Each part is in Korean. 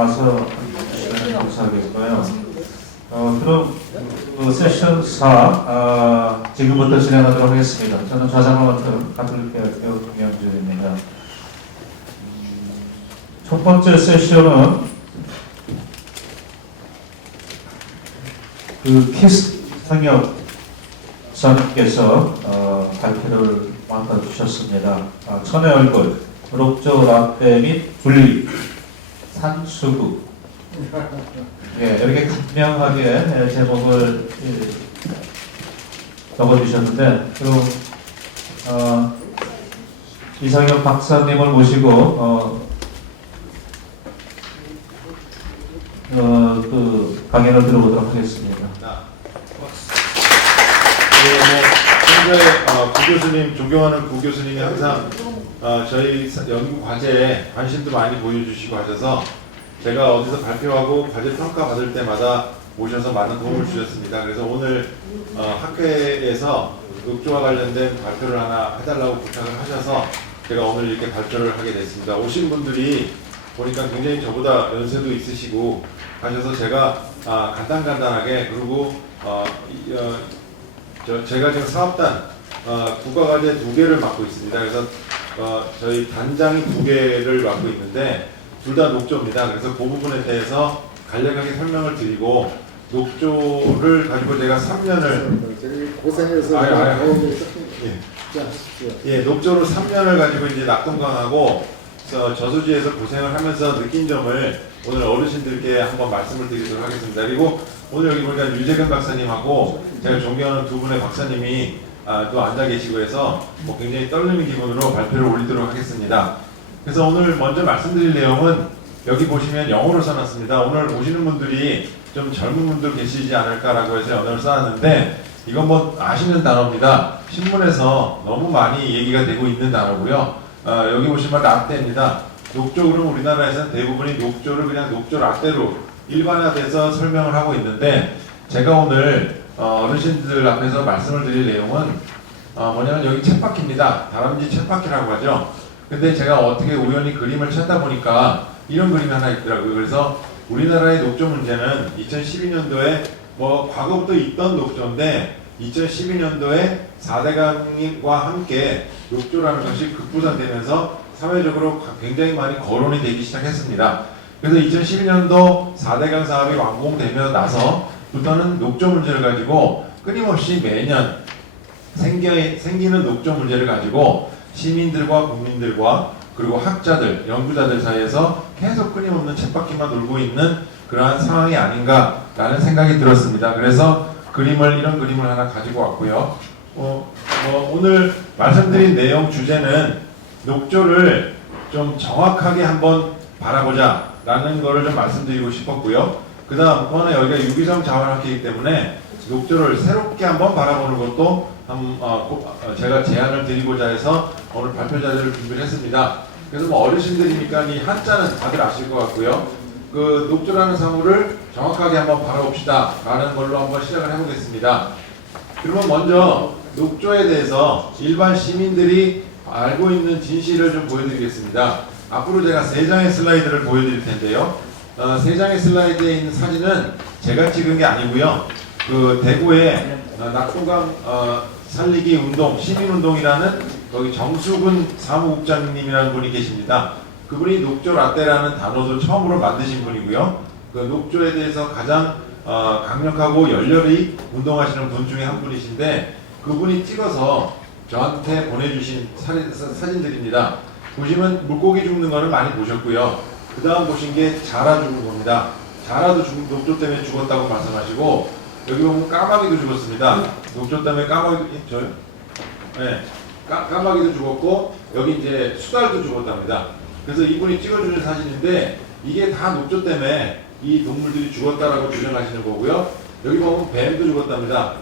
와서 시간을 감사하겠고요. 그럼 세션 4 지금부터 진행하도록 하겠습니다. 저는 좌장을 맡은 가톨릭대학교 김영주입니다. 첫 번째 세션은 키스 상혁 선생님께서 발표를 맡아주셨습니다. 천의 얼굴, 녹조 라떼 및 분리, 산수국. 예, 이렇게 간명하게 제목을 적어주셨는데, 또 이상혁 박사님을 모시고 그 강연을 들어보도록 하겠습니다. 현재 구 교수님, 존경하는 구 교수님이 항상 저희 연구 과제에 관심도 많이 보여주시고 하셔서 제가 어디서 발표하고 과제 평가 받을 때마다 모셔서 많은 도움을 주셨습니다. 그래서 오늘 학회에서 녹조와 관련된 발표를 하나 해달라고 부탁을 하셔서 제가 오늘 이렇게 발표를 하게 됐습니다. 오신 분들이 보니까 굉장히 저보다 연세도 있으시고 하셔서 제가 간단하게, 그리고 제가 지금 사업단 국가과제 2개를 맡고 있습니다. 그래서 저희 단장이 2개를 맡고 있는데 둘 다 녹조입니다. 그래서 그 부분에 대해서 간략하게 설명을 드리고, 녹조를 가지고 제가 3년을 고생해서 녹조로 3년을 가지고 이제 낙동강하고 저수지에서 고생을 하면서 느낀 점을 오늘 어르신들께 한번 말씀을 드리도록 하겠습니다. 그리고 오늘 여기 보니까 유재근 박사님하고 제가 존경하는 두 분의 박사님이 또 앉아 계시고 해서 굉장히 떨리는 기분으로 발표를 올리도록 하겠습니다. 그래서 오늘 먼저 말씀드릴 내용은 여기 보시면 영어로 써놨습니다. 오늘 오시는 분들이 좀 젊은 분들 계시지 않을까라고 해서 영어를 써놨는데, 이건 뭐 아시는 단어입니다. 신문에서 너무 많이 얘기가 되고 있는 단어고요. 여기 보시면 라떼입니다. 녹조, 그럼 우리나라에서는 대부분이 녹조를 그냥 녹조 라떼로 일반화돼서 설명을 하고 있는데, 제가 오늘 어르신들 앞에서 말씀을 드릴 내용은 뭐냐면 여기 쳇바퀴입니다. 다람쥐 쳇바퀴라고 하죠. 근데 제가 어떻게 우연히 그림을 찾다 보니까 이런 그림이 하나 있더라고요. 그래서 우리나라의 녹조 문제는 2012년도에 과거부터 있던 녹조인데 2012년도에 4대강과 함께 녹조라는 것이 급부상되면서 사회적으로 굉장히 많이 거론이 되기 시작했습니다. 그래서 2012년도 4대강 사업이 완공되며 나서부터는 녹조 문제를 가지고 끊임없이 매년 생기는 녹조 문제를 가지고 시민들과 국민들과 그리고 학자들, 연구자들 사이에서 계속 끊임없는 쳇바퀴만 돌고 있는 그러한 상황이 아닌가라는 생각이 들었습니다. 그래서 이런 그림을 하나 가지고 왔고요. 오늘 말씀드린 내용 주제는 녹조를 좀 정확하게 한번 바라보자 라는 거를 좀 말씀드리고 싶었고요. 그 다음번에 여기가 유기성 자원학회이기 때문에 녹조를 새롭게 한번 바라보는 것도 제가 제안을 드리고자 해서 오늘 발표 자료를 준비를 했습니다. 그래서 어르신들이니까 이 한자는 다들 아실 것 같고요. 그 녹조라는 사물을 정확하게 한번 바라봅시다 라는 걸로 한번 시작을 해보겠습니다. 그러면 먼저 녹조에 대해서 일반 시민들이 알고 있는 진실을 좀 보여드리겠습니다. 앞으로 제가 3장의 슬라이드를 보여드릴 텐데요. 3장의 슬라이드에 있는 사진은 제가 찍은 게 아니고요. 그 대구의 낙동강 살리기 운동, 시민운동이라는 거기 정수근 사무국장님이라는 분이 계십니다. 그분이 녹조 라떼라는 단어도 처음으로 만드신 분이고요. 그 녹조에 대해서 가장 강력하고 열렬히 운동하시는 분 중에 한 분이신데, 그분이 찍어서 저한테 보내주신 사진들입니다. 보시면 물고기 죽는 거는 많이 보셨고요. 그 다음 보신 게 자라 죽은 겁니다. 자라도 녹조 때문에 죽었다고 말씀하시고, 여기 보면 까마귀도 죽었습니다. 녹조 때문에 까마귀도 저요? 네, 까마귀도 죽었고 여기 이제 수달도 죽었답니다. 그래서 이분이 찍어주는 사진인데 이게 다 녹조 때문에 이 동물들이 죽었다라고 주장하시는 거고요. 여기 보면 뱀도 죽었답니다.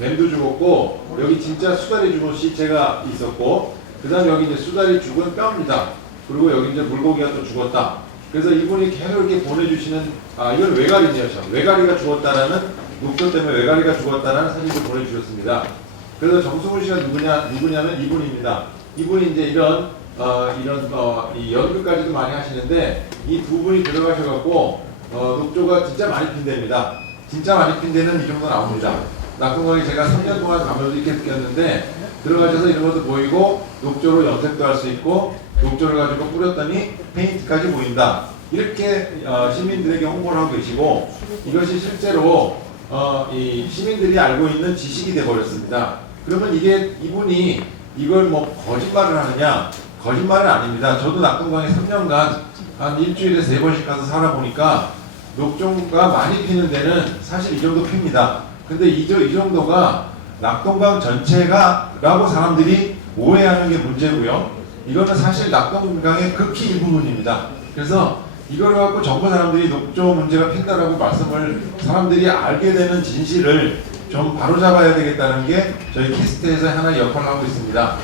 뱀도 죽었고 여기 진짜 수달이 죽은 시체가 있었고, 그 다음 여기 이제 수달이 죽은 뼈입니다. 그리고 여기 이제 물고기가 또 죽었다. 그래서 이분이 계속 이렇게 보내주시는 이건 외가리네요. 외가리가 죽었다라는, 녹조 때문에 외가리가 죽었다라는 사진을 보내주셨습니다. 그래서 정수근 씨가 누구냐면 이분입니다. 이분이 이제 이런 이런 이 연극까지도 많이 하시는데 이 두 분이 들어가셔갖고 녹조가 진짜 많이 핀답니다. 진짜 많이 핀 데는 이 정도 나옵니다. 낙동강에 제가 3년 동안 가면서 이렇게 느꼈는데 들어가셔서 이런 것도 보이고 녹조로 염색도 할 수 있고 녹조를 가지고 뿌렸더니 페인트까지 보인다. 이렇게 시민들에게 홍보를 하고 계시고 이것이 실제로 이 시민들이 알고 있는 지식이 돼버렸습니다. 그러면 이분이 이걸 뭐 거짓말을 하느냐? 거짓말은 아닙니다. 저도 낙동강에 3년간 한 일주일에 3번씩 가서 살아보니까 녹조가 많이 피는 데는 사실 이 정도 핍니다. 근데 이 정도가 낙동강 전체가 라고 사람들이 오해하는 게 문제고요. 이거는 사실 낙동강의 극히 일부분입니다. 그래서 이걸 갖고 전부 사람들이 녹조 문제가 핀다라고 말씀을 사람들이 알게 되는 진실을 좀 바로잡아야 되겠다는 게 저희 키스트에서 하나의 역할을 하고 있습니다.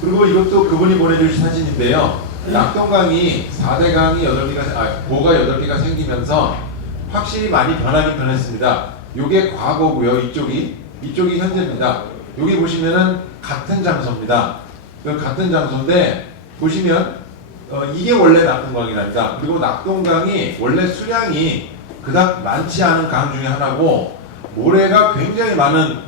그리고 이것도 그분이 보내주신 사진인데요. 낙동강이 4대강이 8개가, 보가 8개가 생기면서 확실히 많이 변하긴 변했습니다. 이게 과거고요. 이쪽이 현재입니다. 여기 보시면은 같은 장소입니다. 그 같은 장소인데 보시면 이게 원래 낙동강이랍니다. 그리고 낙동강이 원래 수량이 그닥 많지 않은 강 중에 하나고 모래가 굉장히 많은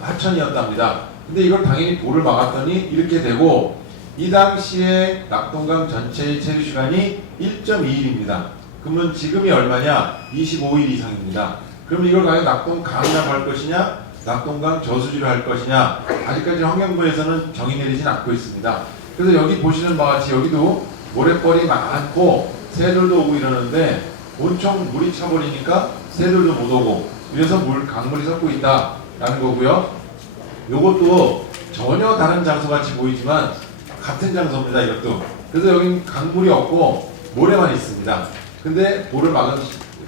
하천이었답니다. 근데 이걸 당연히 돌을 막았더니 이렇게 되고 이 당시에 낙동강 전체의 체류 시간이 1.2일입니다. 그러면 지금이 얼마냐? 25일 이상입니다. 그럼 이걸 과연 낙동강이라고 할 것이냐? 낙동강 저수지로 할 것이냐? 아직까지 환경부에서는 정의 내리진 않고 있습니다. 그래서 여기 보시는 바와 같이 여기도 모래벌이 많고 새들도 오고 이러는데 온통 물이 차버리니까 새들도 못 오고 이래서 강물이 섞고 있다라는 거고요. 요것도 전혀 다른 장소 같이 보이지만 같은 장소입니다. 이것도. 그래서 여긴 강물이 없고 모래만 있습니다. 근데 돌을 막은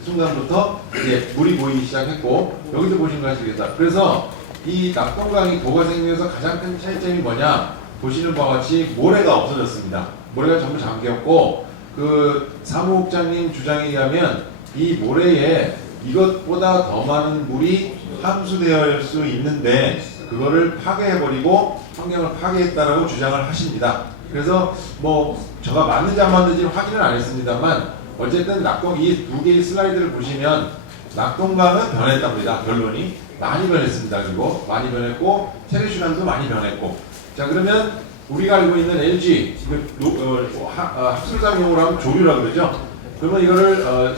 순간부터 이제 물이 보이기 시작했고 여기도 보시는 거 아시겠다. 그래서 이 낙동강이 도가 생기면서 가장 큰 차이점이 뭐냐? 보시는 바와 같이 모래가 없어졌습니다. 모래가 전부 잠겼고 그 사무국장님 주장에 의하면 이 모래에 이것보다 더 많은 물이 함수되어 수 있는데 그거를 파괴해버리고 환경을 파괴했다라고 주장을 하십니다. 그래서 뭐 제가 맞는지 안 맞는지 확인은 안 했습니다만 어쨌든 이 두 개의 슬라이드를 보시면 낙동강은 변했답니다. 결론이 많이 변했습니다. 그리고 많이 변했고 체류 시간도 많이 변했고 자 그러면 우리가 알고 있는 LG 합술상 용어로 하면 조류라고 그러죠. 그러면 이거를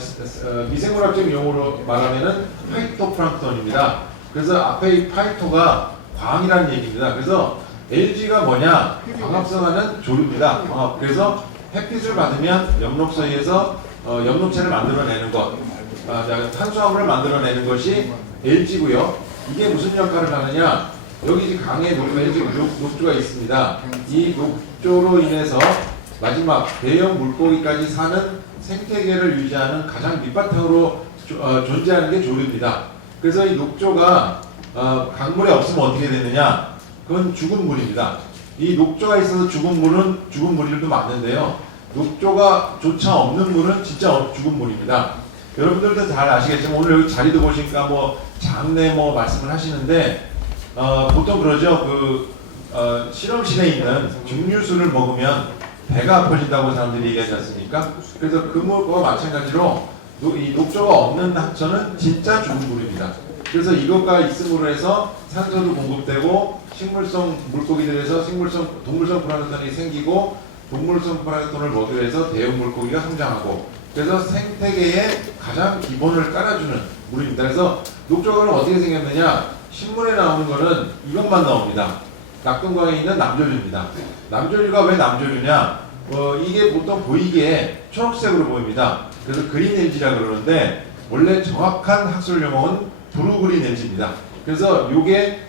미생물학적 용어로 말하면은 파이토플랑크톤입니다. 그래서 앞에 이 파이토가 광이라는 얘기입니다. 그래서 LG가 뭐냐? 광합성하는 조류입니다. 그래서 햇빛을 받으면 엽록소에서 엽록체를 만들어내는 것, 탄수화물을 만들어내는 것이 LG고요. 이게 무슨 역할을 하느냐? 여기 강에 녹조가 있습니다. 이 녹조로 인해서 마지막 대형 물고기까지 사는 생태계를 유지하는 가장 밑바탕으로 존재하는 게 조류입니다. 그래서 이 녹조가 강물에 없으면 어떻게 되느냐? 그건 죽은 물입니다. 이 녹조가 있어서 죽은 물들도 많은데요. 녹조가 조차 없는 물은 진짜 죽은 물입니다. 여러분들도 잘 아시겠지만 오늘 여기 자리도 보시니까 뭐 장내 뭐 말씀을 하시는데 보통 그러죠. 실험실에 있는 증류수를 먹으면 배가 아파진다고 사람들이 얘기하지 않습니까? 그래서 그 물과 마찬가지로 이 녹조가 없는 하천은 진짜 죽은 물입니다. 그래서 이것과 있음으로 해서 산소도 공급되고 식물성 물고기들에서 동물성 플랑크톤이 생기고 동물성 플랑크톤을 먹여 해서 대형 물고기가 성장하고 그래서 생태계의 가장 기본을 깔아주는 물입니다. 그래서 녹조가 어떻게 생겼느냐? 신문에 나오는 거는 이것만 나옵니다. 낙동강에 있는 남조류입니다. 남조류가 왜 남조류냐? 이게 보통 보이기에 초록색으로 보입니다. 그래서 그린 LG라고 그러는데 원래 정확한 학술 용어는 브루그린 LG입니다. 그래서 이게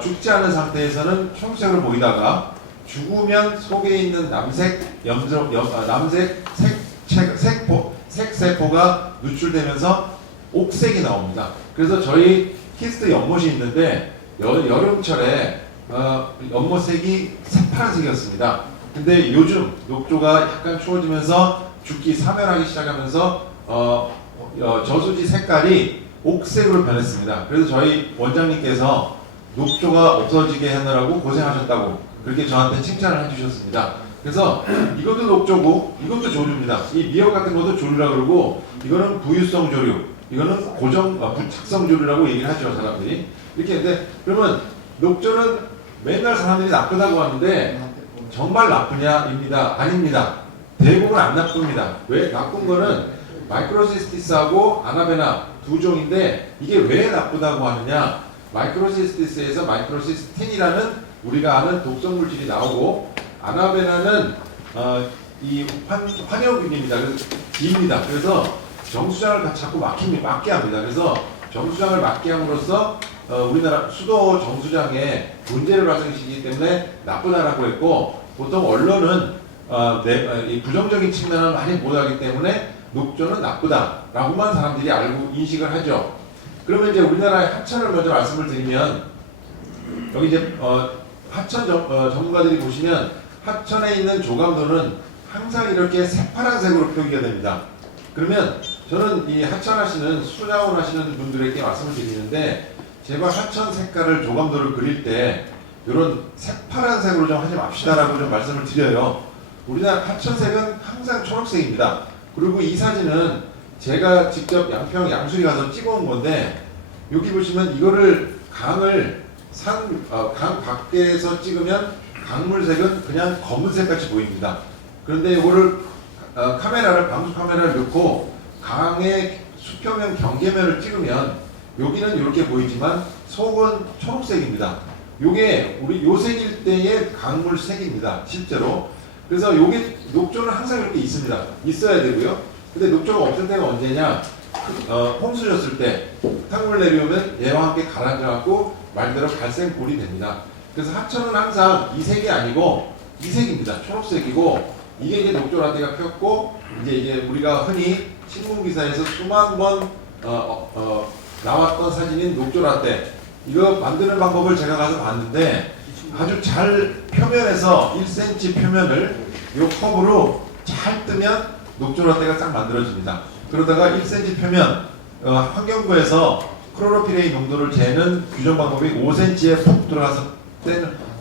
죽지 않은 상태에서는 초록색으로 보이다가 죽으면 속에 있는 남색 색세포가 누출되면서 옥색이 나옵니다. 그래서 저희 키스트 연못이 있는데 여름철에 연못색이 새파란색이었습니다. 근데 요즘 녹조가 약간 추워지면서 죽기 사멸하기 시작하면서 저수지 색깔이 옥색으로 변했습니다. 그래서 저희 원장님께서 녹조가 없어지게 하느라고 고생하셨다고 그렇게 저한테 칭찬을 해주셨습니다. 그래서 이것도 녹조고 이것도 조류입니다. 이 미역 같은 것도 조류라 그러고 이거는 부유성 조류, 이거는 부착성 조류라고 얘기를 하죠 사람들이. 이렇게 했는데 그러면 녹조는 맨날 사람들이 나쁘다고 하는데 정말 나쁘냐입니다. 아닙니다. 대부분 안 나쁩니다. 왜? 나쁜 거는 마이크로시스티스하고 아나베나 두 종인데 이게 왜 나쁘다고 하느냐? 마이크로시스티스에서 마이크로시스틴이라는 우리가 아는 독성 물질이 나오고 아나베나는 이 환효균입니다. 그래서 D입니다. 그래서 정수장을 자꾸 막게 합니다. 그래서 정수장을 막게 함으로써 우리나라 수도 정수장에 문제를 발생시키기 때문에 나쁘다라고 했고 보통 언론은 이 부정적인 측면을 많이 보도하기 때문에 녹조는 나쁘다라고만 사람들이 알고 인식을 하죠. 그러면 이제 우리나라의 하천을 먼저 말씀을 드리면 여기 이제 하천 전문가들이 보시면 하천에 있는 조감도는 항상 이렇게 새파란색으로 표기가 됩니다. 그러면 저는 이 하천 하시는 수자원 하시는 분들에게 말씀을 드리는데 제발 하천 색깔을 조감도를 그릴 때 이런 새파란색으로 좀 하지 맙시다라고 좀 말씀을 드려요. 우리나라 하천색은 항상 초록색입니다. 그리고 이 사진은 제가 직접 양평 양수리 가서 찍어온 건데 여기 보시면 이거를 강 밖에서 찍으면 강물색은 그냥 검은색 같이 보입니다. 그런데 이거를 방수 카메라를 넣고 강의 수표면 경계면을 찍으면 여기는 이렇게 보이지만 속은 초록색입니다. 요게 우리 요 색일 때의 강물색입니다. 실제로. 그래서 요게 녹조는 항상 이렇게 있습니다. 있어야 되고요. 근데 녹조가 없을 때가 언제냐? 홍수 졌을 때 탕물 내려오면 얘와 함께 가라앉아갖고 말 그대로 갈색골이 됩니다. 그래서 하천은 항상 이 색이 아니고 이 색입니다. 초록색이고 이게 이제 녹조라떼가 폈고 이제 우리가 흔히 신문 기사에서 수만 번 나왔던 사진인 녹조라떼 이거 만드는 방법을 제가 가서 봤는데 아주 잘 표면에서 1cm 표면을 이 컵으로 잘 뜨면 녹조라떼가 딱 만들어집니다. 그러다가 1cm 표면 환경부에서 크로로피레인 농도를 재는 규정 방법이 5cm에 푹 들어가서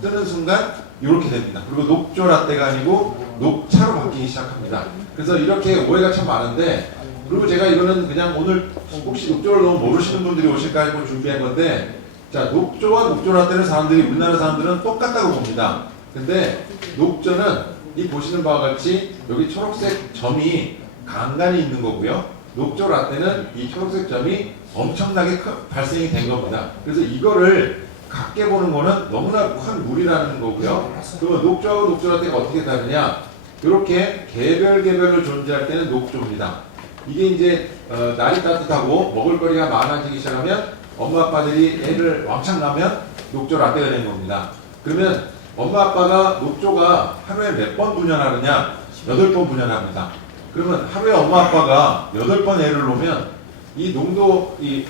뜨는 순간 이렇게 됩니다. 그리고 녹조라떼가 아니고 녹차로 바뀌기 시작합니다. 그래서 이렇게 오해가 참 많은데 그리고 제가 이거는 그냥 오늘 혹시 녹조를 너무 모르시는 분들이 오실까 해서 준비한 건데 자 녹조와 녹조라떼는 우리나라 사람들은 똑같다고 봅니다. 근데 녹조는 이 보시는 바와 같이 여기 초록색 점이 간간히 있는 거고요. 녹조라떼는 이 초록색 점이 엄청나게 발생이 된 겁니다. 그래서 이거를 같게 보는 거는 너무나 큰 무리라는 거고요. 그러면 녹조하고 녹조라떼가 어떻게 다르냐? 이렇게 개별로 존재할 때는 녹조입니다. 이게 이제 날이 따뜻하고 먹을거리가 많아지기 시작하면 엄마 아빠들이 애를 왕창 낳으면 녹조라떼가 되는 겁니다. 그러면 엄마 아빠가 녹조가 하루에 몇 번 분연하느냐? 8번 분연합니다. 그러면 하루에 엄마 아빠가 8번 애를 놓으면 이 농도, 이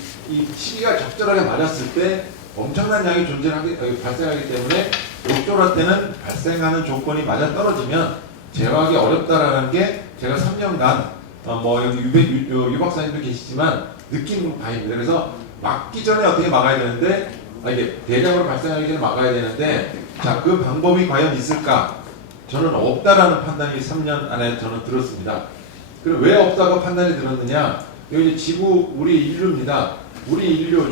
시기가 적절하게 맞았을 때 엄청난 양이 발생하기 때문에 녹조라떼는 발생하는 조건이 맞아떨어지면 제어하기 어렵다라는 게 제가 3년간 여기 유 박사님도 계시지만 느낀 바입니다. 그래서 막기 전에 어떻게 막아야 되는데 이게 대량으로 발생하기 전에 막아야 되는데 자, 그 방법이 과연 있을까? 저는 없다라는 판단이 3년 안에 저는 들었습니다. 그럼 왜 없다고 판단이 들었느냐? 여기 지구 우리 인류입니다. 우리 인류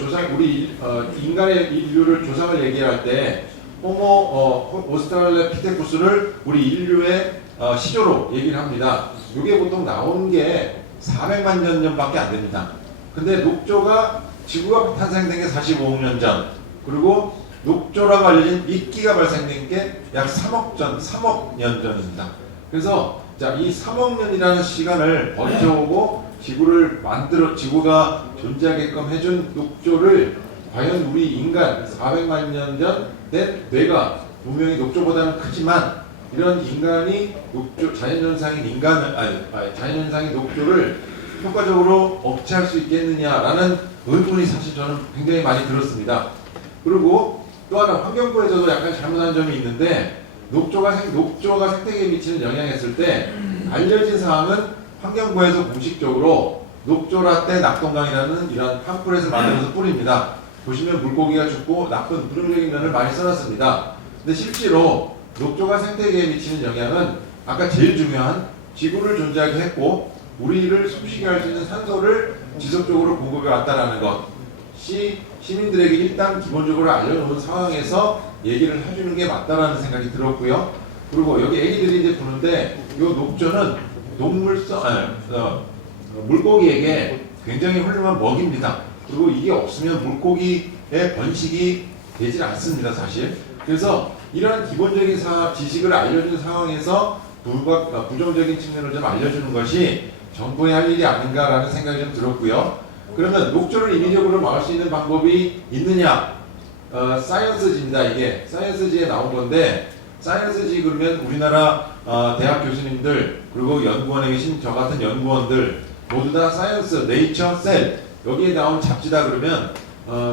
인간의 인류를 조상을 얘기할 때 호모 오스트랄로피테쿠스를 우리 인류의 시조로 얘기를 합니다. 이게 보통 나온 게 400만 년 전밖에 안 됩니다. 근데 녹조가 지구가 탄생된 게 45억 년 전, 그리고 녹조라고 알려진 미끼가 발생된 게 약 3억 년 전입니다. 그래서 자, 이 3억 년이라는 시간을 버텨오고 지구가 존재하게끔 해준 녹조를 과연 우리 인간 400만 년 전 된 뇌가 분명히 녹조보다는 크지만 이런 인간이 자연현상인 자연현상인 녹조를 효과적으로 억제할 수 있겠느냐라는 의문이 사실 저는 굉장히 많이 들었습니다. 그리고 또 하나 환경부에서도 약간 잘못한 점이 있는데 녹조가 생태계에 미치는 영향이 있을 때 알려진 사항은 환경부에서 공식적으로 녹조라떼 낙동강이라는 이런 팜플렛을 만들어서 뿌립니다. 보시면 물고기가 죽고 나쁜 부정적인 면을 많이 써놨습니다. 근데 실제로 녹조가 생태계에 미치는 영향은 아까 제일 중요한 지구를 존재하게 했고 우리를 숨쉬게 할 수 있는 산소를 지속적으로 공급해 왔다라는 것이 시민들에게 일단 기본적으로 알려놓은 상황에서 얘기를 해주는 게 맞다라는 생각이 들었고요. 그리고 여기 애기들이 이제 부는데 이 녹조는 물고기에게 굉장히 훌륭한 먹입니다. 그리고 이게 없으면 물고기의 번식이 되질 않습니다, 사실. 그래서 이러한 기본적인 지식을 알려준 상황에서 부정적인 측면을 좀 알려주는 것이 정부의 할 일이 아닌가라는 생각이 좀 들었고요. 그러면 녹조를 인위적으로 막을 수 있는 방법이 있느냐? 사이언스지입니다. 이게 사이언스지에 나온 건데 사이언스지 그러면 우리나라 대학 교수님들 그리고 연구원에 계신 저 같은 연구원들 모두 다 사이언스, 네이처, 셀 여기에 나온 잡지다 그러면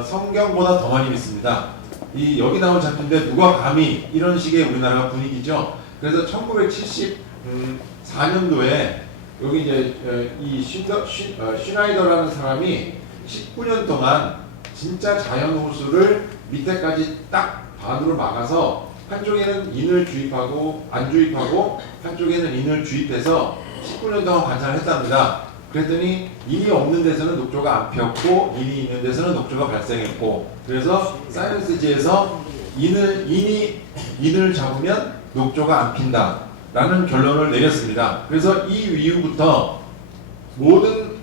성경보다 더 많이 믿습니다. 여기 나온 잡지인데 누가 감히 이런 식의 우리나라가 분위기죠. 그래서 1974년도에 여기 이제 이 슈나이더라는 사람이 19년 동안 진짜 자연호수를 밑에까지 딱 반으로 막아서 한쪽에는 인을 주입하고 안 주입하고 한쪽에는 인을 주입해서 19년 동안 관찰을 했답니다. 그랬더니 인이 없는 데서는 녹조가 안 피었고 인이 있는 데서는 녹조가 발생했고 그래서 사이언스지에서 인을 잡으면 녹조가 안 핀다 라는 결론을 내렸습니다. 그래서 이 이후부터 모든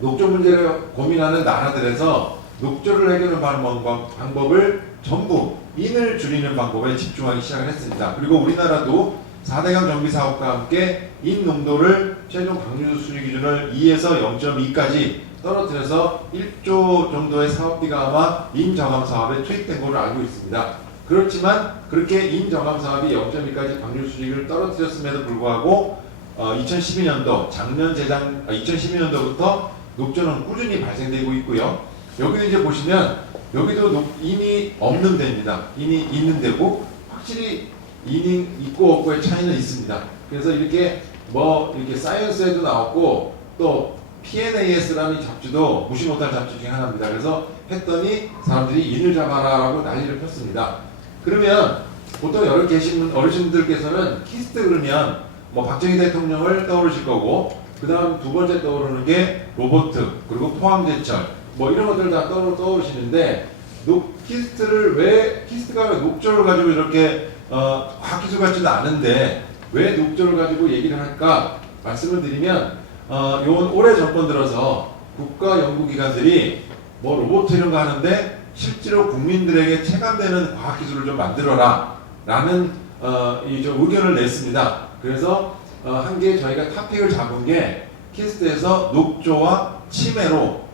녹조 문제를 고민하는 나라들에서 녹조를 해결하는 방법을 전부 인을 줄이는 방법에 집중하기 시작을 했습니다. 그리고 우리나라도 4대강 정비 사업과 함께 인 농도를 최종 방류 수리 기준을 2에서 0.2까지 떨어뜨려서 1조 정도의 사업비가 아마 인 저감 사업에 투입된 걸로 알고 있습니다. 그렇지만 그렇게 인 저감 사업이 0.2까지 방류 수익을 떨어뜨렸음에도 불구하고 2012년도 2012년도부터 녹조는 꾸준히 발생되고 있고요. 여기도 이제 보시면 여기도 인이 없는 데입니다. 인이 있는 데고 확실히 인이 있고 없고의 차이는 있습니다. 그래서 이렇게 이렇게 사이언스에도 나왔고 또 PNAS라는 잡지도 무시 못할 잡지 중에 하나입니다. 그래서 했더니 사람들이 인을 잡아라라고 난리를 폈습니다. 그러면 보통 여기 계신 어르신들께서는 키스트 그러면 박정희 대통령을 떠오르실 거고 그 다음 두 번째 떠오르는 게 로버트 그리고 포항제철 이런 것들 다 떠오르시는데 키스트가 왜 녹조를 가지고 이렇게 과학기술 같지도 않은데 왜 녹조를 가지고 얘기를 할까 말씀을 드리면 올해 정권 들어서 국가 연구기관들이 로봇 이런 거 하는데 실제로 국민들에게 체감되는 과학기술을 좀 만들어라 라는 의견을 냈습니다. 그래서 한 개 저희가 탑픽을 잡은 게 키스트에서 녹조와 치매로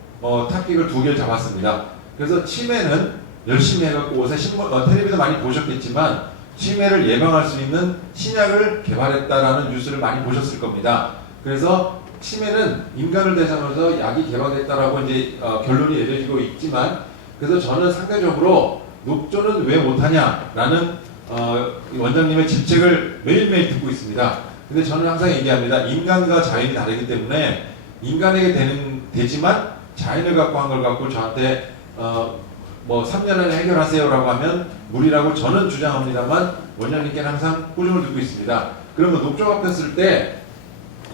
탑픽을 2개를 잡았습니다. 그래서 치매는 열심히 해갖고 요새 텔레비도 많이 보셨겠지만 치매를 예방할 수 있는 신약을 개발했다라는 뉴스를 많이 보셨을 겁니다. 그래서 치매는 인간을 대상으로 약이 개발됐다라고 이제 결론이 내려지고 있지만 그래서 저는 상대적으로 녹조는 왜 못하냐라는 원장님의 질책을 매일매일 듣고 있습니다. 근데 저는 항상 얘기합니다. 인간과 자연이 다르기 때문에 인간에게 되지만 자연을 갖고 한 걸 갖고 저한테 3년 안에 해결하세요라고 하면 무리라고 저는 주장합니다만 원장님께는 항상 꾸준히 듣고 있습니다. 그러면 녹조가 폈을 때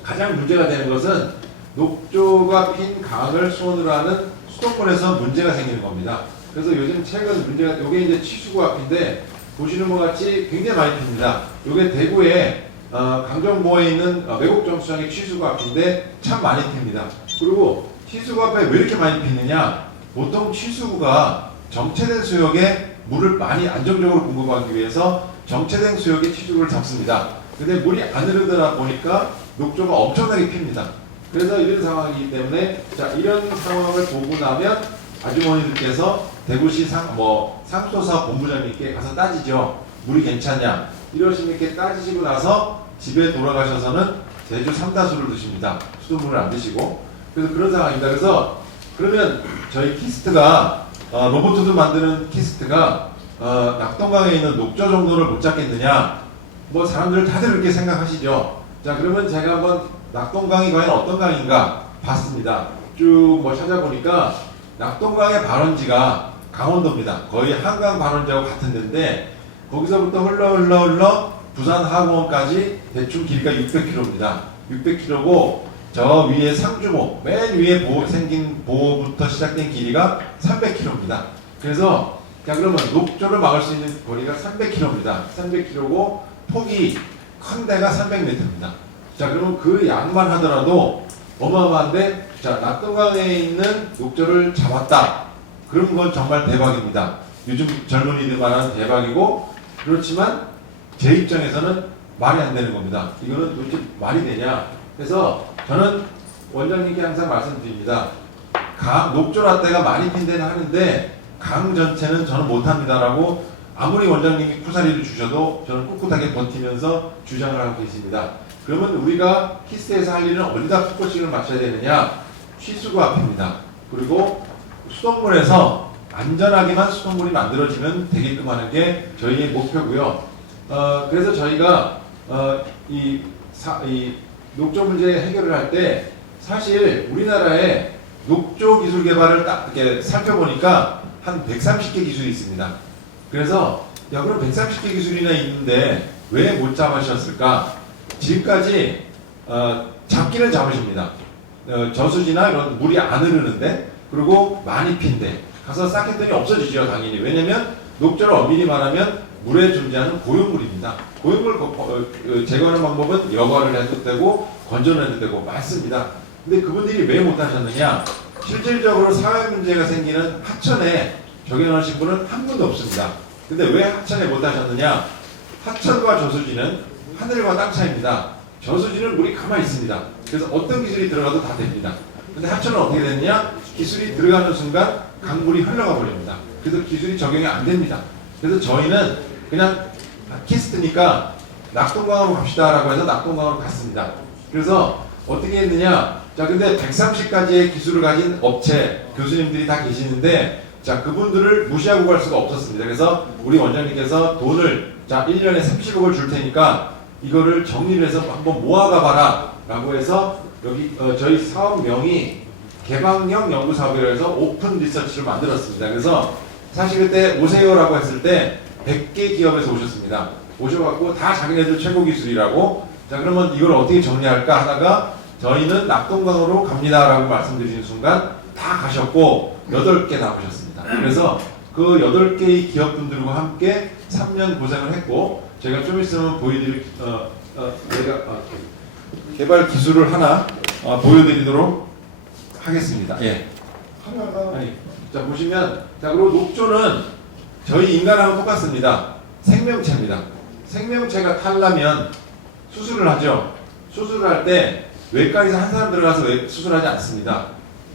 가장 문제가 되는 것은 녹조가 핀 강을 수온으로 하는 수도권에서 문제가 생기는 겁니다. 그래서 요즘 최근 문제가 이게 이제 치수구 앞인데 보시는 것 같이 굉장히 많이 핍니다. 이게 대구에 강정보에 있는 외국 정수장의 치수구 앞인데 참 많이 핍니다. 그리고 치수구 앞에 왜 이렇게 많이 피느냐? 보통 치수구가 정체된 수역에 물을 많이 안정적으로 공급하기 위해서 정체된 수역에 치수구를 잡습니다. 근데 물이 안 흐르다 보니까 녹조가 엄청나게 핍니다. 그래서 이런 상황이기 때문에 이런 상황을 보고 나면 아주머니들께서 대구시 상수도사 본부장님께 가서 따지죠. 물이 괜찮냐? 이렇게 따지시고 나서 집에 돌아가셔서는 제주 삼다수를 드십니다. 수돗물을 안 드시고. 그래서 그런 상황입니다. 그래서 그러면 저희 키스트가 로봇도 만드는 키스트가 낙동강에 있는 녹조 정도를 못 잡겠느냐? 사람들 다들 그렇게 생각하시죠. 자, 그러면 제가 한번 낙동강이 과연 어떤 강인가 봤습니다. 쭉 찾아보니까 낙동강의 발원지가 강원도입니다. 거의 한강 발원지하고 같은 데인데 거기서부터 흘러 부산 하구원까지 대충 길이가 600km입니다. 600km고 저 위에 상주보, 맨 위에 생긴 보부터 시작된 길이가 300km입니다. 그래서 자 그러면 녹조를 막을 수 있는 거리가 300km입니다. 300km고 폭이 큰 데가 300m입니다. 자 그러면 그 양만 하더라도 어마어마한데 자 낙동강에 있는 녹조를 잡았다. 그럼 그건 정말 대박입니다. 요즘 젊은이들 말하는 대박이고 그렇지만 제 입장에서는 말이 안 되는 겁니다. 이거는 도대체 말이 되냐? 그래서 저는 원장님께 항상 말씀드립니다. 녹조 라떼가 많이 핀 데는 하는데 강 전체는 저는 못합니다라고 아무리 원장님이 쿠사리를 주셔도 저는 꿋꿋하게 버티면서 주장을 하고 계십니다. 그러면 우리가 키스에서 할 일은 어디다 포커싱을 맞춰야 되느냐? 취수구 앞입니다. 그리고 수돗물에서 안전하게만 수돗물이 만들어지면 되게끔 하는 게 저희의 목표고요. 그래서 저희가 이 녹조 문제 해결을 할 때 사실 우리나라의 녹조 기술 개발을 딱 이렇게 살펴보니까 한 130개 기술이 있습니다. 그래서 야 그럼 130개 기술이나 있는데 왜 못 잡으셨을까? 지금까지 잡기는 잡으십니다. 저수지나 이런 물이 안 흐르는데 그리고 많이 핀데 가서 싹했더니 없어지죠 당연히. 왜냐면 녹조를 엄밀히 말하면 물에 존재하는 고용물입니다. 고용물 제거하는 방법은 여과를 해도 되고 건조를 해도 되고 맞습니다. 근데 그분들이 왜 못하셨느냐? 실질적으로 사회 문제가 생기는 하천에 적용하신 분은 한 분도 없습니다. 근데 왜 하천에 못하셨느냐? 하천과 저수지는 하늘과 땅 차이입니다. 저수지는 물이 가만히 있습니다. 그래서 어떤 기술이 들어가도 다 됩니다. 근데 하천은 어떻게 됐느냐? 기술이 들어가는 순간 강물이 흘러가 버립니다. 그래서 기술이 적용이 안 됩니다. 그래서 저희는 그냥 키스트니까 낙동강으로 갑시다라고 해서 낙동강으로 갔습니다. 그래서 어떻게 했느냐? 자, 근데 130가지의 기술을 가진 업체 교수님들이 다 계시는데 자, 그분들을 무시하고 갈 수가 없었습니다. 그래서 우리 원장님께서 돈을 자, 1년에 30억을 줄 테니까 이거를 정리를 해서 한번 모아가 봐라 라고 해서 여기 저희 사업명이 개방형 연구사업이라고 해서 오픈 리서치를 만들었습니다. 그래서 사실 그때 오세요라고 했을 때 100개 기업에서 오셨습니다. 오셔갖고 다 자기네들 최고 기술이라고 자 그러면 이걸 어떻게 정리할까 하다가 저희는 낙동강으로 갑니다라고 말씀드리는 순간 다 가셨고 8개 나오셨습니다. 그래서 그 8개의 기업분들과 함께 3년 고생을 했고 제가 좀 있으면 보여드릴 개발 기술을 하나 보여드리도록 하겠습니다. 예. 아니, 자 보시면 자 그리고 녹조는 저희 인간하고 똑같습니다. 생명체입니다. 생명체가 탈라면 수술을 하죠. 수술을 할 때 외과에서 한 사람 들어가서 수술하지 않습니다.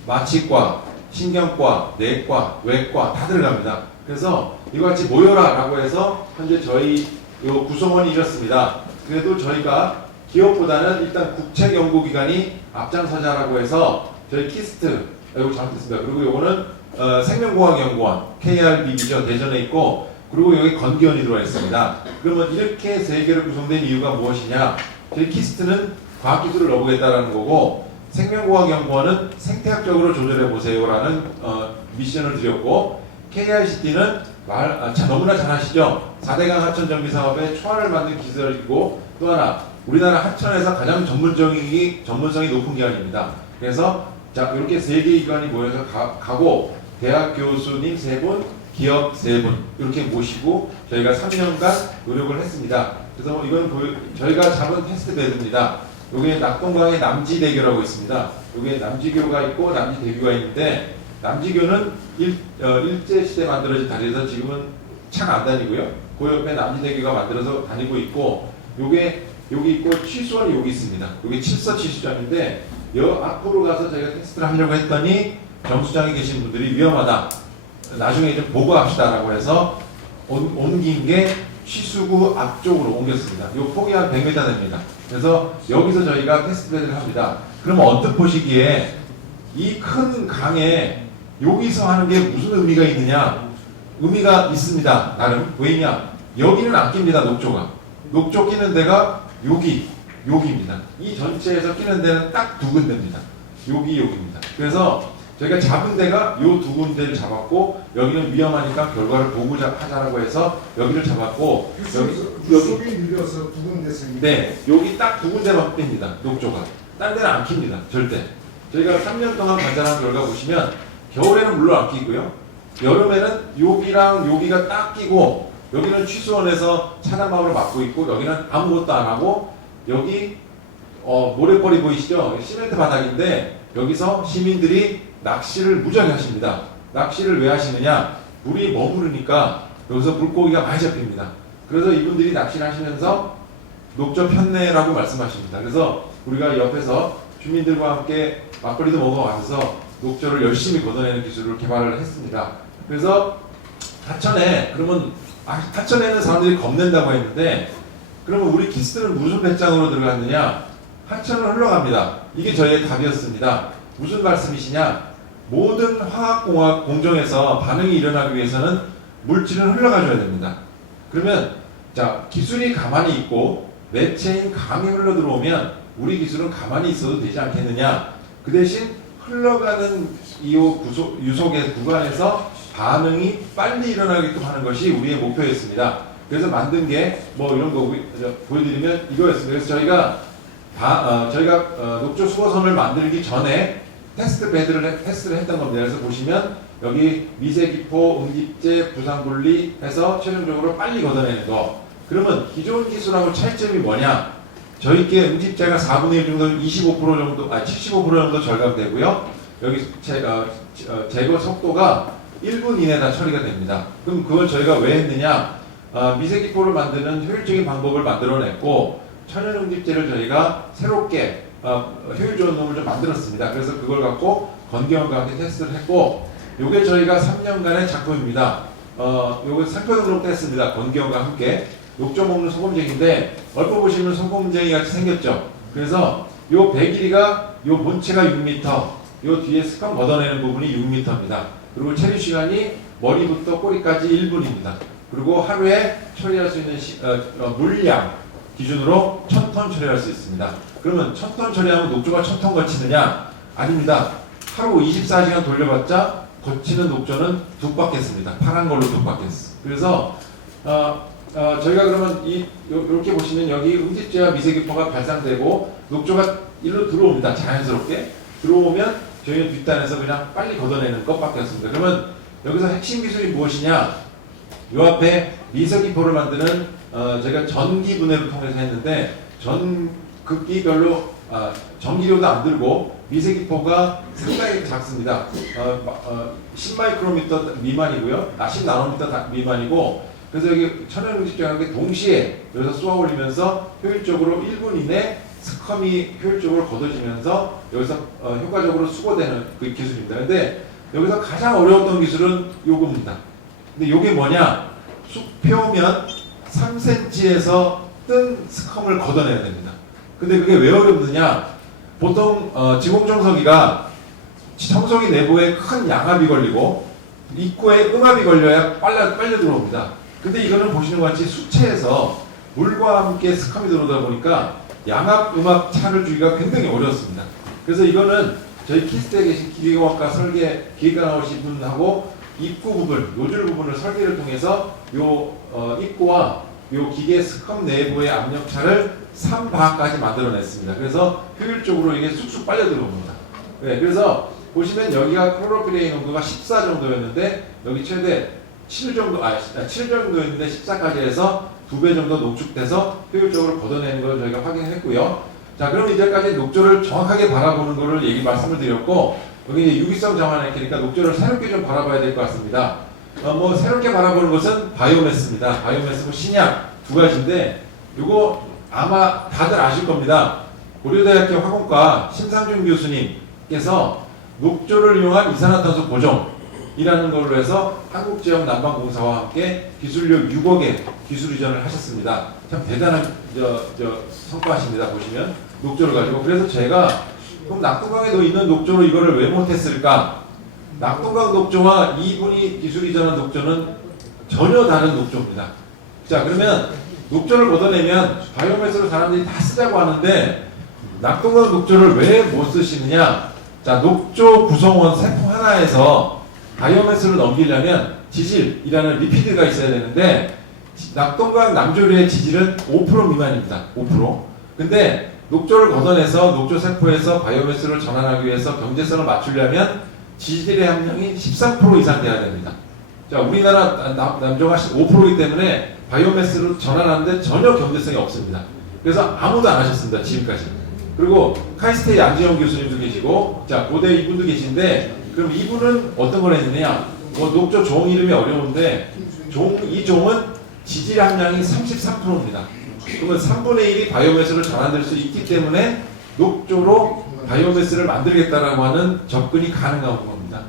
마취과, 신경과, 내과, 외과 다 들어갑니다. 그래서 이거 같이 모여라 라고 해서 현재 저희 요 구성원이 이렇습니다. 그래도 저희가 기업보다는 일단 국책연구기관이 앞장서자라고 해서 저희 키스트 이거 잘못했습니다. 그리고 요거는 생명공학연구원 KRB죠. 대전에 있고 그리고 여기 건기원이 들어와 있습니다. 그러면 이렇게 세 개로 구성된 이유가 무엇이냐? 저희 키스트는 과학기술을 넣어보겠다라는 거고 생명공학연구원은 생태학적으로 조절해 보세요라는 미션을 드렸고 KICT는 너무나 잘 아시죠? 4대강 하천 정비 사업의 초안을 만든 기술이고 또 하나 우리나라 하천에서 가장 전문성이 높은 기관입니다. 그래서 자 이렇게 세 개의 기관이 모여서 가고 대학 교수님 3분, 기업 3분 이렇게 모시고 저희가 3년간 노력을 했습니다. 그래서 이건 저희가 잡은 테스트 베드입니다. 여기에 낙동강에 남지대교라고 있습니다. 여기에 남지교가 있고 남지대교가 있는데 남지교는 일제시대 만들어진 다리에서 지금은 차가 안 다니고요. 그 옆에 남지대교가 만들어서 다니고 있고 여기 있고 취수원이 여기 있습니다. 여기 7서 취수장인데 앞으로 가서 저희가 테스트를 하려고 했더니 정수장에 계신 분들이 위험하다. 나중에 좀 보고합시다라고 해서 옮긴 게 취수구 앞쪽으로 옮겼습니다. 이 폭이 한 100m 됩니다. 그래서 여기서 저희가 테스트베드를 합니다. 그러면 언뜻 보시기에 이 큰 강에 여기서 하는 게 무슨 의미가 있느냐? 의미가 있습니다. 나름. 왜냐? 여기는 안 낍니다. 녹조가. 녹조 끼는 데가 여기입니다. 이 전체에서 끼는 데는 딱 2군데입니다. 여기입니다. 그래서 저희가 잡은 데가 요 두 군데를 잡았고 여기는 위험하니까 결과를 보고 하자라고 해서 여기를 잡았고 속이 밀려서 두 군데 생깁니다. 네, 여기 딱 두 군데만 뺍니다. 녹조가. 딴 데는 안 킵니다. 절대. 저희가 3년 동안 관찰한 결과 보시면 겨울에는 물론 안 끼고요. 여름에는 여기랑 여기가 딱 끼고 여기는 취수원에서 차단막으로 막고 있고 여기는 아무것도 안 하고 여기 모래벌이 보이시죠? 시멘트 바닥인데 여기서 시민들이 낚시를 무지하게 하십니다. 낚시를 왜 하시느냐? 물이 머무르니까 여기서 물고기가 많이 잡힙니다. 그래서 이분들이 낚시를 하시면서 녹조 편내라고 말씀하십니다. 그래서 우리가 옆에서 주민들과 함께 막걸리도 먹어가면서 녹조를 열심히 걷어내는 기술을 개발을 했습니다. 그래서 하천에 그러면 하천에는 사람들이 겁낸다고 했는데 그러면 우리 기스들은 무슨 배짱으로 들어갔느냐? 하천을 흘러갑니다. 이게 저희의 답이었습니다. 무슨 말씀이시냐? 모든 화학공학 공정에서 반응이 일어나기 위해서는 물질은 흘러가줘야 됩니다. 그러면 자 기술이 가만히 있고 매체인 감이 흘러 들어오면 우리 기술은 가만히 있어도 되지 않겠느냐? 그 대신 흘러가는 이 유속의 구간에서 반응이 빨리 일어나게끔 하는 것이 우리의 목표였습니다. 그래서 만든 게 뭐 이런 거 보여드리면 이거였습니다. 그래서 저희가 녹조 수거선을 만들기 전에 테스트를 했던 겁니다. 그래서 보시면 여기 미세기포, 응집제, 부상분리 해서 최종적으로 빨리 걷어내는 거. 그러면 기존 기술하고 차이점이 뭐냐? 저희께 응집제가 4분의 1 정도, 25% 정도, 75% 정도 절감되고요. 여기 제거 속도가 1분 이내에 다 처리가 됩니다. 그럼 그걸 저희가 왜 했느냐? 미세기포를 만드는 효율적인 방법을 만들어냈고 천연응집제를 저희가 새롭게 효율 좋은 놈을 좀 만들었습니다. 그래서 그걸 갖고 건경과 함께 테스트를 했고 요게 저희가 3년간의 작품입니다. 요거 상표등록 뗐습니다. 건경과 함께 녹조 먹는 소금쟁이인데 얼핏 보시면 소금쟁이 같이 생겼죠. 그래서 요 배 길이가 요 본체가 6m, 요 뒤에 스컨 걷어내는 부분이 6m입니다. 그리고 처리 시간이 머리부터 꼬리까지 1분입니다. 그리고 하루에 처리할 수 있는 물량 기준으로 1000톤 처리할 수 있습니다. 그러면 1000톤 처리하면 녹조가 1000톤 거치느냐? 아닙니다. 하루 24시간 돌려봤자 거치는 녹조는 두 바퀴습니다. 파란 걸로 두 바퀴스. 그래서 저희가 그러면 이렇게 보시면 여기 응집제와 미세기포가 발산되고 녹조가 일로 들어옵니다. 자연스럽게 들어오면 저희는 뒷단에서 그냥 빨리 걷어내는 것밖에 없습니다. 그러면 여기서 핵심 기술이 무엇이냐? 요 앞에 미세기포를 만드는 제가 전기 분해를 통해서 했는데 극기별로 전기료도 안 들고 미세기포가 상당히 작습니다. 10마이크로미터 미만이고요. 10나노미터 미만이고 그래서 여기 천연응집제하고 동시에 여기서 쏘아 올리면서 효율적으로 1분 이내 스컴이 효율적으로 걷어지면서 여기서 효과적으로 수거되는 그 기술입니다. 근데 여기서 가장 어려웠던 기술은 요겁니다. 근데 요게 뭐냐? 숲 표면 3cm에서 뜬 스컴을 걷어내야 됩니다. 근데 그게 왜 어렵느냐? 보통 지공청소기가 청소기 내부에 큰 양압이 걸리고 입구에 음압이 걸려야 빨려 들어옵니다. 근데 이거는 보시는 것 같이 수체에서 물과 함께 스컴이 들어오다 보니까 양압, 음압 차를 주기가 굉장히 어렵습니다. 그래서 이거는 저희 키스트에 계신 기계공학과 설계, 기계과 나오신 분하고 입구 부분, 노즐 부분을 설계를 통해서 요 입구와 요 기계 스컴 내부의 압력차를 3바까지 만들어냈습니다. 그래서 효율적으로 이게 쑥쑥 빨려 들어옵니다. 네, 그래서 보시면 여기가 클로로필의 농도가 14 정도였는데 여기 최대 7 정도였는데 14까지 해서 2배 정도 농축돼서 효율적으로 걷어내는 걸 저희가 확인했고요. 자, 그럼 이제까지 녹조를 정확하게 바라보는 거를 말씀을 드렸고 여기 이제 유기성 정화했으니까 녹조를 새롭게 좀 바라봐야 될 것 같습니다. 뭐 새롭게 바라보는 것은 바이오매스입니다. 바이오매스고 신약 두 가지인데 이거 아마 다들 아실 겁니다. 고려대학교 화공과 심상준 교수님께서 녹조를 이용한 이산화탄소 보정이라는 걸로 해서 한국지역난방공사와 함께 기술료 6억의 기술 이전을 하셨습니다. 참 대단한 성과십니다. 보시면 녹조를 가지고. 그래서 제가 그럼 낙동강에 있는 녹조로 이거를 왜 못했을까? 낙동강 녹조와 이분이 기술 이전한 녹조는 전혀 다른 녹조입니다. 자, 그러면 녹조를 걷어내면 바이오매스로 사람들이 다 쓰자고 하는데 낙동강 녹조를 왜 못 쓰시느냐? 자, 녹조 구성원 세포 산하에서 바이오매스를 넘기려면 지질이라는 리피드가 있어야 되는데 낙동강 남조류의 지질은 5% 미만입니다. 5%. 근데 녹조를 걷어내서 녹조 세포에서 바이오매스를 전환하기 위해서 경제성을 맞추려면 지질의 함량이 13% 이상 돼야 됩니다. 자, 우리나라 남조가 5%이기 때문에 바이오매스로 전환하는데 전혀 경제성이 없습니다. 그래서 아무도 안 하셨습니다. 지금까지. 그리고 카이스트의 양지영 교수님도 계시고, 자, 고대 이분도 계신데, 그럼 이분은 어떤 걸 했느냐? 녹조 종 이름이 어려운데, 이 종은 지질 함량이 33%입니다. 그러면 3분의 1이 바이오매스로 전환될 수 있기 때문에 녹조로 바이오매스를 만들겠다라고 하는 접근이 가능한 겁니다.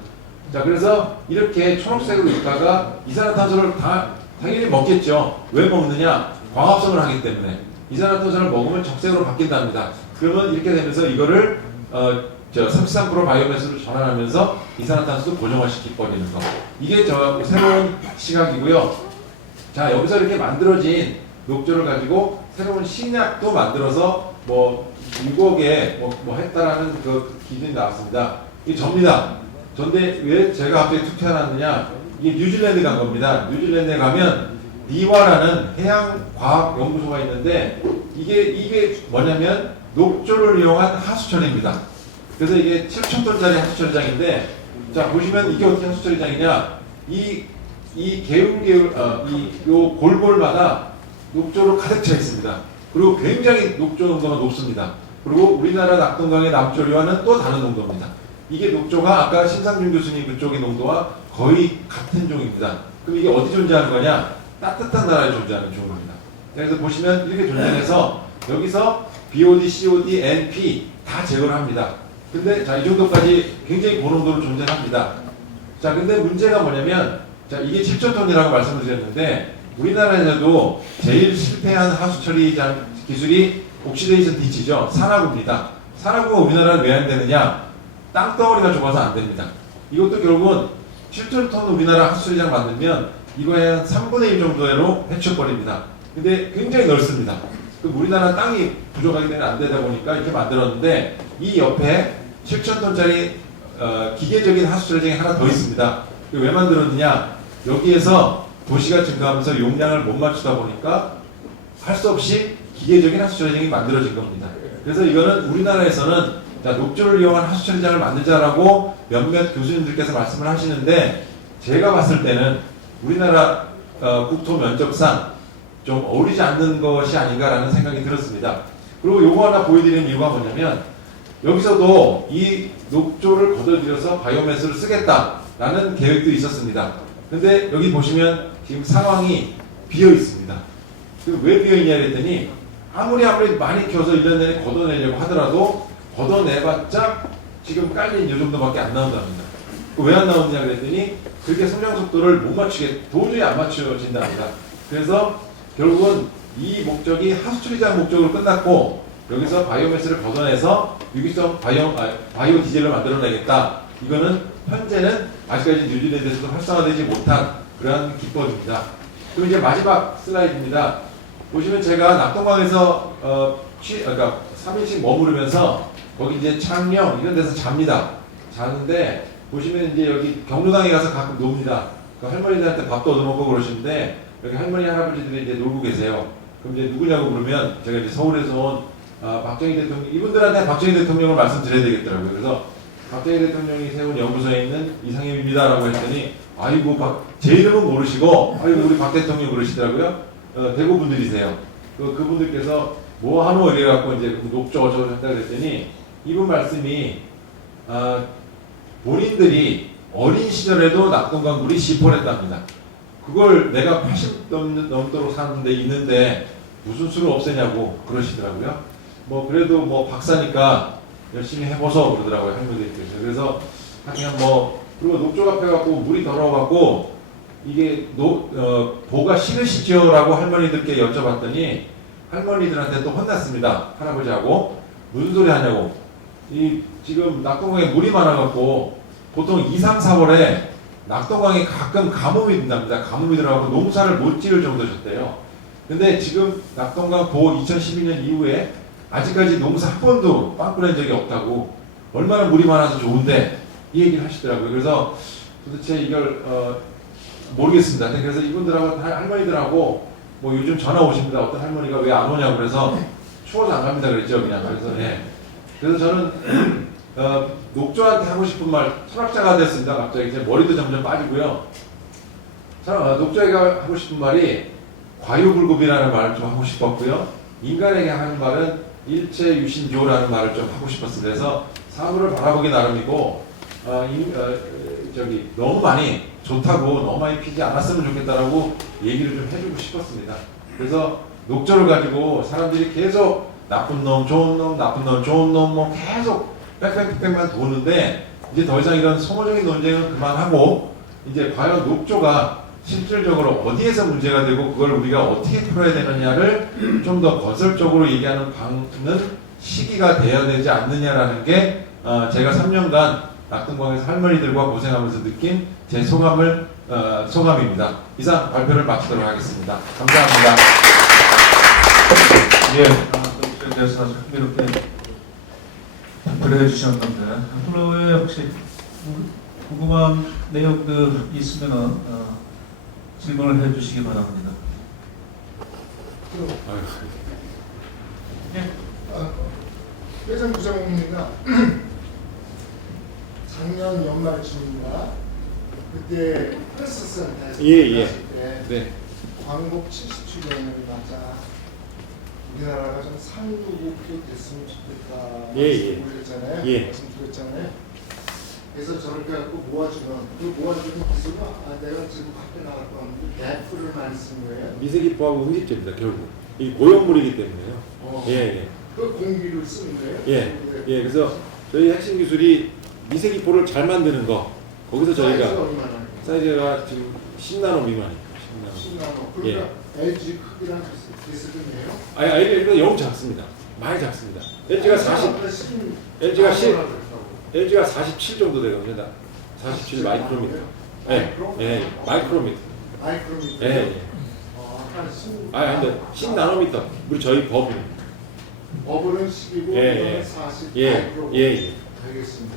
자, 그래서 이렇게 초록색으로 있다가 이산화탄소를 당연히 먹겠죠. 왜 먹느냐? 광합성을 하기 때문에. 이산화탄소를 먹으면 적색으로 바뀐답니다. 그러면 이렇게 되면서 이거를 33% 바이오매스로 전환하면서 이산화탄소도 고정화시켜 버리는 거. 이게 저 새로운 시각이고요. 자, 여기서 이렇게 만들어진 녹조를 가지고 새로운 신약도 만들어서 뭐 6억에 뭐 했다라는 그 기준이 나왔습니다. 이게 접니다. 전데 왜 제가 갑자기 툭 튀어나왔느냐? 이게 뉴질랜드 간 겁니다. 뉴질랜드에 가면 니와라는 해양과학연구소가 있는데 이게 뭐냐면 녹조를 이용한 하수처리입니다. 그래서 이게 7,000톤짜리 하수처리장인데, 자, 보시면 이게 어떻게 하수처리장이냐? 이 요 골골마다 녹조로 가득 차 있습니다. 그리고 굉장히 녹조 농도가 높습니다. 그리고 우리나라 낙동강의 남조류와는 또 다른 농도입니다. 이게 녹조가 아까 신상준 교수님 그쪽의 농도와 거의 같은 종입니다. 그럼 이게 어디 존재하는 거냐? 따뜻한 나라에 존재하는 종입니다. 그래서 보시면 이렇게 존재해서 여기서 BOD, COD, NP 다 제거를 합니다. 근데 자, 이 정도까지 굉장히 고농도로 존재합니다. 자, 근데 문제가 뭐냐면, 자, 이게 7,000톤이라고 말씀을 드렸는데, 우리나라에서도 제일 실패한 하수 처리 기술이 옥시데이션 디치죠. 산화구입니다. 산화구가 우리나라는 왜 안 되느냐? 땅덩어리가 좁아서 안 됩니다. 이것도 결국은 7,000톤 우리나라 하수 처리장 만들면 이거의 한 3분의 1 정도로 해쳐버립니다. 근데 굉장히 넓습니다. 우리나라 땅이 부족하기 때문에 안 되다 보니까 이렇게 만들었는데, 이 옆에 7,000톤짜리 기계적인 하수 처리장이 하나 더 있습니다. 왜 만들었느냐? 여기에서 도시가 증가하면서 용량을 못 맞추다 보니까 할 수 없이 기계적인 하수 처리장이 만들어진 겁니다. 그래서 이거는 우리나라에서는 자, 녹조를 이용한 하수 처리장을 만들자라고 몇몇 교수님들께서 말씀을 하시는데, 제가 봤을 때는 우리나라 국토 면적상 좀 어울리지 않는 것이 아닌가라는 생각이 들었습니다. 그리고 요거 하나 보여드리는 이유가 뭐냐면, 여기서도 이 녹조를 걷어들여서 바이오매스를 쓰겠다라는 계획도 있었습니다. 근데 여기 보시면 지금 상황이 비어 있습니다. 왜 비어 있냐 그랬더니, 아무리 많이 키워서 1년 내내 걷어내려고 하더라도 걷어내봤자 지금 깔린 이 정도밖에 안 나온답니다. 왜 안 나오느냐 그랬더니, 그렇게 성장 속도를 못 맞추게, 도저히 안 맞춰진답니다. 그래서 결국은 이 목적이 하수처리장 목적으로 끝났고, 여기서 바이오매스를 걷어내서 유기성 바이오 디젤을 만들어내겠다. 이거는 현재는 아직까지 뉴질랜드에서도 활성화되지 못한 그러한 기법입니다. 그럼 이제 마지막 슬라이드입니다. 보시면 제가 낙동강에서 그러니까 3일씩 머무르면서 거기 이제 창녕 이런 데서 잡니다. 자는데 보시면 이제 여기 경로당에 가서 가끔 놉니다. 그 할머니들한테 밥도 얻어먹고 그러시는데, 여기 할머니 할아버지들이 이제 놀고 계세요. 그럼 이제 누구냐고 물으면 제가 이제 서울에서 온 박정희 대통령, 이분들한테 박정희 대통령을 말씀드려야 되겠더라고요. 그래서 박정희 대통령이 세운 연구소에 있는 이상임입니다라고 했더니, 아이고 제 이름은 모르시고 아이고 우리 박 대통령 그러시더라고요. 대구 분들이세요. 그분들께서 뭐 하노 이래갖고 이제 녹조 어쩌고 했다 그랬더니, 이분 말씀이 본인들이 어린 시절에도 낙동강 물이 시퍼랬답니다. 그걸 내가 80 넘도록 사는데 있는데 무슨 수를 없애냐고 그러시더라고요. 뭐 그래도 뭐 박사니까 열심히 해보소 그러더라고요, 할머니들께서. 그래서 그냥 뭐, 그리고 녹조가 펴갖고 물이 더러워갖고 이게 보가 싫으시죠? 라고 할머니들께 여쭤봤더니 할머니들한테 또 혼났습니다. 할아버지하고. 무슨 소리 하냐고. 지금 낙동강에 물이 많아갖고 보통 2, 3, 4월에 낙동강에 가끔 가뭄이 든답니다. 가뭄이 들어가고 농사를 못 지을 정도셨대요. 근데 지금 낙동강 보호 2012년 이후에 아직까지 농사 한 번도 빵꾸낸 적이 없다고, 얼마나 물이 많아서 좋은데 이 얘기를 하시더라고요. 그래서 도대체 이걸 모르겠습니다. 그래서 이분들하고 할머니들하고 뭐 요즘 전화 오십니다. 어떤 할머니가 왜 안 오냐고 그래서 추워서 안 갑니다 그랬죠. 그냥 그래서 네. 그래서 저는 녹조한테 하고 싶은 말 철학자가 됐습니다. 갑자기 제 머리도 점점 빠지고요. 녹조가 하고 싶은 말이 과유불급이라는 말을 좀 하고 싶었고요. 인간에게 하는 말은 일체유신교라는 말을 좀 하고 싶었습니다. 그래서 사물을 바라보기 나름이고 너무 많이 좋다고 너무 많이 피지 않았으면 좋겠다라고 얘기를 좀 해주고 싶었습니다. 그래서 녹조를 가지고 사람들이 계속 나쁜 놈, 좋은 놈, 나쁜 놈, 좋은 놈 뭐 계속 빽빽빽빽만 도는데 이제 더 이상 이런 소모적인 논쟁은 그만하고 이제 과연 녹조가 실질적으로 어디에서 문제가 되고 그걸 우리가 어떻게 풀어야 되느냐를 좀 더 건설적으로 얘기하는 시기가 돼야 되지 않느냐라는 게 제가 3년간 낙동강에서 할머니들과 고생하면서 느낀 제 소감입니다. 이상 발표를 마치도록 하겠습니다. 감사합니다. 예, 녹조에 대해서 아주 흥미롭게 발표를 해주셨는데 앞으로 혹시 궁금한 내용들 있으면 질문을 해주시기 바랍니다. 회장 부장님과 작년 연말쯤인가 그때 프레스센터에서 예. 하실 때 네. 광복 70주년을 맞아 우리나라가 좀 상류국도 됐으면 좋겠다 예. 말씀드렸잖아요. 예. 말씀드렸잖아요. 그래서 저를 갖고 모아주는 기술은 내가 지금 밖에 나갔다 왔는데 대프를 많이 쓴 거예요. 미세기포하고 응집제입니다. 결국 이 고용물이기 때문에요. 예. 그 공기를 쓰는 거예요. 예. 그래서 저희 핵심 기술이 미세기포를 잘 만드는 거. 거기서 저희가 사이즈가 지금 10나노 미만이에요. 10나노. 그러니까 LG 크기랑 비슷해요. 아니 LG가 너무 작습니다. 많이 작습니다. LG가 47 정도 되거든요. 47 마이크로미터. 예. 마이크로미터. 마이크로미터. 예. 근데 10나노미터. 우리 저희 버블. 버블은 10이고 예. 40 예. 알겠습니다.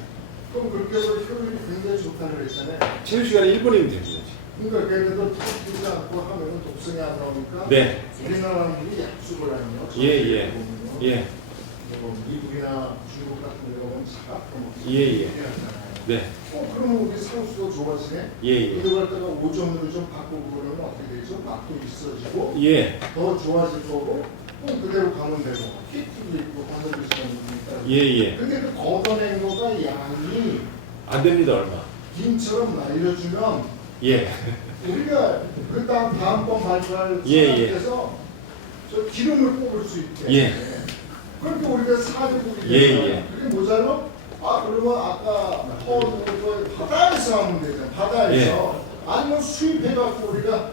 그럼 그렇게 해서 효율이 굉장히 좋다고 그랬잖아요. 체류 시간이 1분이면 됩니다. 그러니까 걔네들 터뜨리지 않고 하면 독성이 안 나오니까 네. 우리나라들이 약속을 하네요. 예. 미국이나 중국 같은 데 가면 차가 예. 네. 그러면 우리 상수도 좋아지네? 예. 이거 갖다가 5점으로 좀 바꾸고 그러면 어떻게 되죠? 맛도 있어지고 예. 더 좋아질 거고 그대로 가면 되고 키트도 있고 관절도 있으니까 예. 근데 그 걷어낸 거가 양이 안 됩니다, 얼마. 김처럼 날려주면 예. 우리가 그 다음번 발표할 예. 사람께서 저 기름을 뽑을 수 있게 예. 그렇게 우리가 사주국이 예. 되잖아요. 그게 뭐잖아? 그러면 아까 바다에서 하면 되잖아. 바다에서 아니면 수입해갖고 우리가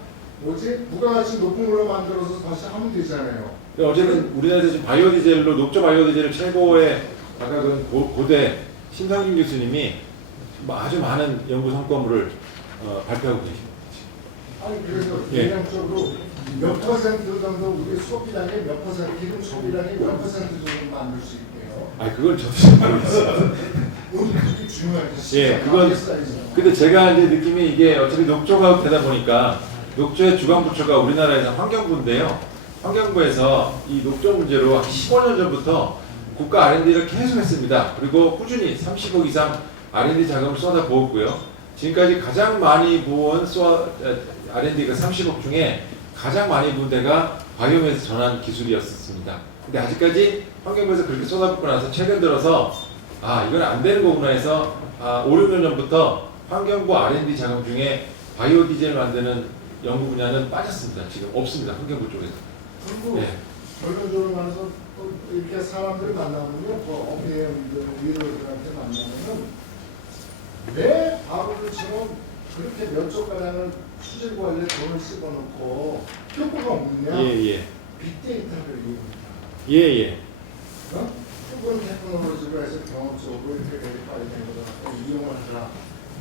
부가가치 높은 걸로 만들어서 다시 하면 되잖아요. 어제는 우리나라에서 지금 바이오디젤로 녹조 바이오디젤을 최고의 아까 그 고대 심상준 교수님이 아주 많은 연구 성과물을 발표하고 계십니다. 아니 그래서 개념적으로 몇 퍼센트 정도 우리 소비량의 몇 퍼센트 기름 소비량의 몇 퍼센트 정도 만들 수 있대요. 그걸 저도 잘 모르겠어요. 오늘 그게 중요하지. 예, 그건 근데 제가 이제 느낌이 이게 어차피 녹조가 되다 보니까 녹조의 주관 부처가 우리나라에서 환경부인데요. 환경부에서 이 녹조 문제로 한 15년 전부터 국가 R&D를 계속 했습니다. 그리고 꾸준히 30억 이상 R&D 자금을 쏟아 부었고요. 지금까지 가장 많이 부은 R&D가 30억 중에 가장 많이 부은 데가 바이오매스 전환 기술이었습니다. 근데 아직까지 환경부에서 그렇게 쏟아붓고 나서 최근 들어서 이건 안 되는 거구나 해서 5, 6년 전부터 환경부 R&D 자금 중에 바이오디젤 만드는 연구 분야는 빠졌습니다. 지금 없습니다. 환경부 쪽에서. 그리고 결론적으로 말해서 또 이렇게 사람들 만나면요, 어머니들, 위로들한테 만나면은 내 바로들처럼 그렇게 몇 조 가량을 수질 관리에 돈을 씹어놓고 효과가 없느냐? 빅데이터를 이용합니다. 그건 테크놀로지로 해서 경험적으로 이렇게 빨리 된 거다 이용을 하라.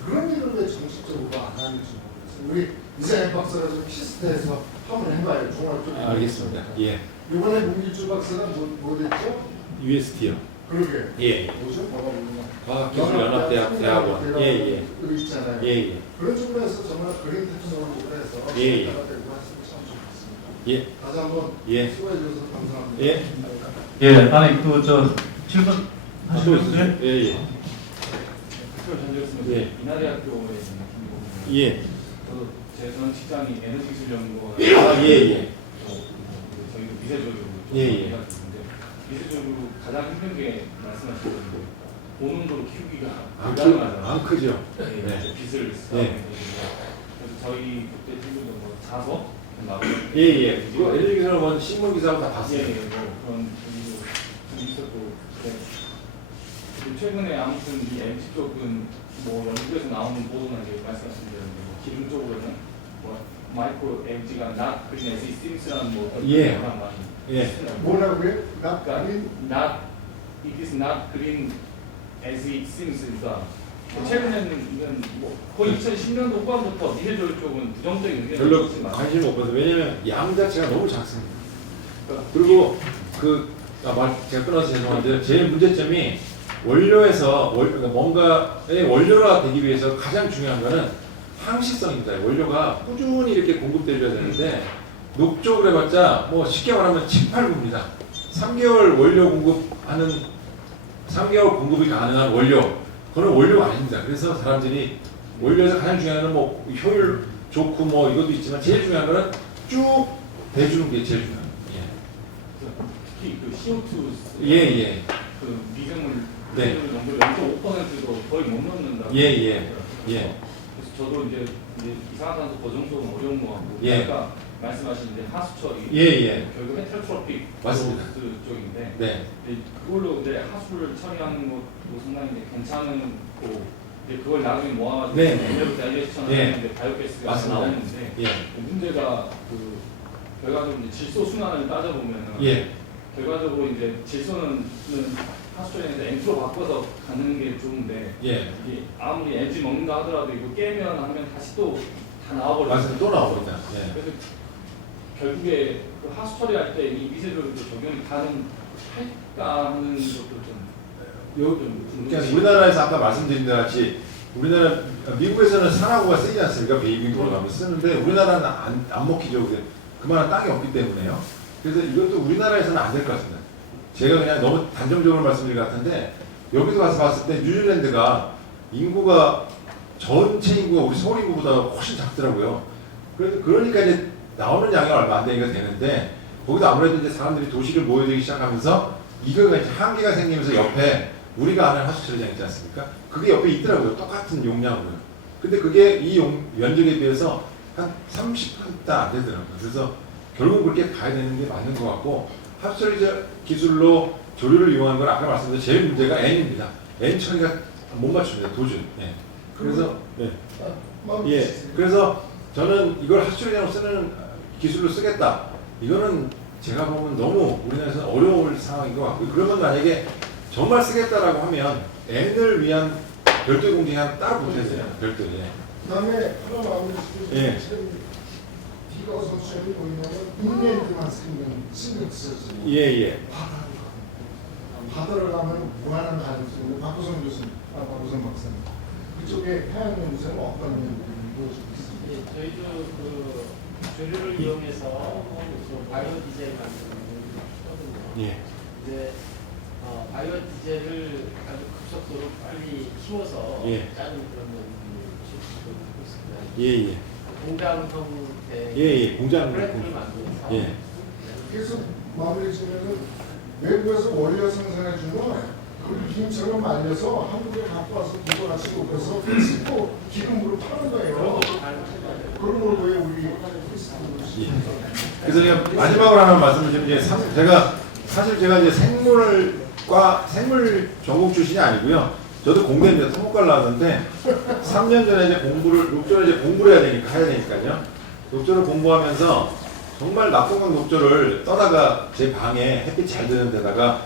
그런 일을 왜 정식적으로 안 하는지 모르겠어요. 우리 이상현 박사가 좀 키스트에서 한번 해봐요. 종합적으로. 알겠습니다. 이번에 문길주 박사가 뭐 됐죠? UST요. 그러게. 예. 뭐죠? 뭐가 보면 과학기술연합대학 대학원. 예. 있잖아요. 예. 그런 측면에서 정말 그린 테크놀로지로 해서 예. 대가 되고 했으면 참 좋겠습니다. 예. 다시 한번 예. 수고해 주셔서 감사합니다. 예. 예, 아니 그 질문 하시겠어요? 예. 잘 들었습니다. 예. 인하대학교에 있는 김기범입니다. 예. 저도 전 직장이 에너지기술연구원. 예. 저희도 미세조류 예. 해가지고인데 미세조류 가장 힘든 게 말씀하신 대로 고농도로 키우기가 안 불가능하잖아요. 크죠. 네. 네. 빛을 네. 그래서 저희 그때 친구도 뭐 자서 나오고 예. 이거 LG기사는 뭐 신문 기사로 다 봤어요. 뭐 그런 분위기도 좀 있었고 그리고 최근에 아무튼 이 LG 쪽은 뭐 연구에서 나오는 보도나 이제 말씀하신 대로 뭐 기름 쪽으로는 뭐 마이크로 LG가 not green as it seems라는 뭐 그런 예. 영상 많이 예. 쓰더라고요. 뭐라고요? 그러니까 나까지 it is not green as it seems. 그러니까 최근에는 이건 뭐 거의 2010년도 후반부터 미세조류 쪽은 부정적인 의견이 별로 훨씬 많아요. 관심이 없어서 왜냐면 양 자체가 너무 작습니다. 그리고 제가 끊어서 죄송한데 제일 문제점이 원료에서 그러니까 뭔가의 원료가 되기 위해서 가장 중요한 거는 항시성입니다. 원료가 꾸준히 이렇게 공급되어야 되는데 녹쪽을 해봤자 뭐 쉽게 말하면 7, 8구입니다. 3개월 원료 공급하는 3개월 공급이 가능한 원료 그건 원료가 아닙니다. 그래서 사람들이 원료에서 가장 중요한 건 뭐 효율 좋고 뭐 이것도 있지만 제일 중요한 거는 쭉 대주는 게 제일 중요해요. 특히 그 CO2 예. 그 미생물 네. 농도를 0.5%도 거의 못 넣는다고. 예. 그래서 저도 이제 이산화탄소 고정도는 어려운 것 같고. 예. 아까 말씀하신 이제 하수 처리. 예. 결국 헤테로트로픽 맞습니다. 쪽인데. 네. 근데 그걸로 이제 하수를 처리하는 것도 상당히 이제 괜찮고. 이제 그걸 나중에 모아가지고 네. 에너지 다이제션을 예. 하는데 바이오가스가 맞습니다. 나오는데. 예. 문제가 그 결과적으로 이제 질소 순환을 따져보면은. 예. 결과적으로 이제 질소는 하수처리인데 N2로 바꿔서 가는 게 좋은데 예. 이게 아무리 LG 먹는다 하더라도 이거 깨면 하면 다시 또 다 나와버려요. 맞습니다. 또 나옵니다. 예. 그래서 결국에 그 하수 처리할 때 이 미세조류도 적용이 가능할까 하는 것도 좀 그냥 우리나라에서 아까 말씀드린 것 같이 미국에서는 산화구가 쓰지 않습니까? 베이빙 돌아가면 쓰는데 우리나라는 안 먹히죠. 그만한 땅이 없기 때문에요. 그래서 이것도 우리나라에서는 안 될 것 같습니다. 제가 그냥 너무 단정적으로 말씀드린 것 같은데 여기서 가서 봤을 때 뉴질랜드가 인구가 전체 인구가 우리 서울 인구보다 훨씬 작더라고요. 그러니까 이제 나오는 양이 얼마 안 되니까 되는데 거기도 아무래도 이제 사람들이 도시를 모여들기 시작하면서 이거가 이제 한계가 생기면서 옆에 우리가 아는 하수처리장 있지 않습니까? 그게 옆에 있더라고요. 똑같은 용량으로. 근데 그게 이 면적에 비해서 한 30%도 안 되더라고요. 그래서 결국 그렇게 가야 되는 게 맞는 것 같고 하수처리 기술로 조류를 이용하는 건 아까 말씀드린 제일 문제가 N입니다. N 처리가 못 맞춥니다. 도저히. 예. 그래서 그래서 저는 이걸 하수처리장으로 쓰는 기술로 쓰겠다. 이거는 제가 보면 너무 우리나라에서는 어려울 상황인 것 같고 그러면 만약에 정말 쓰겠다라고 하면 N을 위한 별도의 공장이 하나 따로 붙어있어요. 별도의. 그다음에 하나 마무리 예. 비가 선수들이 보이면은 인랜드만 신경 쓰여서 예. 바다를 가면 무한한 가능성이 있는 박구성 교수님, 박구성 박사님 그쪽에 해양 연구소는 어떤 연구를 보여주고 있습니다. 예, 저희도 그 조류를 이용해서 그 바이오 디젤 만드는 걸 하거든요. 예. 이제 바이오 디젤을 아주 급속도로 빨리 키워서 예. 짜는 그런 연구를 하고 있습니다. 예. 공장 형태 예. 공장 프레트를 만들어서 예. 그래서 마무리 지면은 외국에서 원료 생산해주면 그 김처럼 말려서 한국에 갖고 와서 도전하시 녹여서 씻고 기름으로 파는 그런 거예요. 것도 가능하죠. 그런 걸 왜 우리 예. 그래서 그냥 마지막으로 하나 말씀을 드리면 제가 이제 생물 전공 출신이 아니고요. 저도 공대입니다. 토목과를 나왔는데 3년 전에 이제 녹조를 공부를 해야 되니까요. 녹조를 공부하면서 정말 낙동강 녹조를 떠다가 제 방에 햇빛 잘 드는 데다가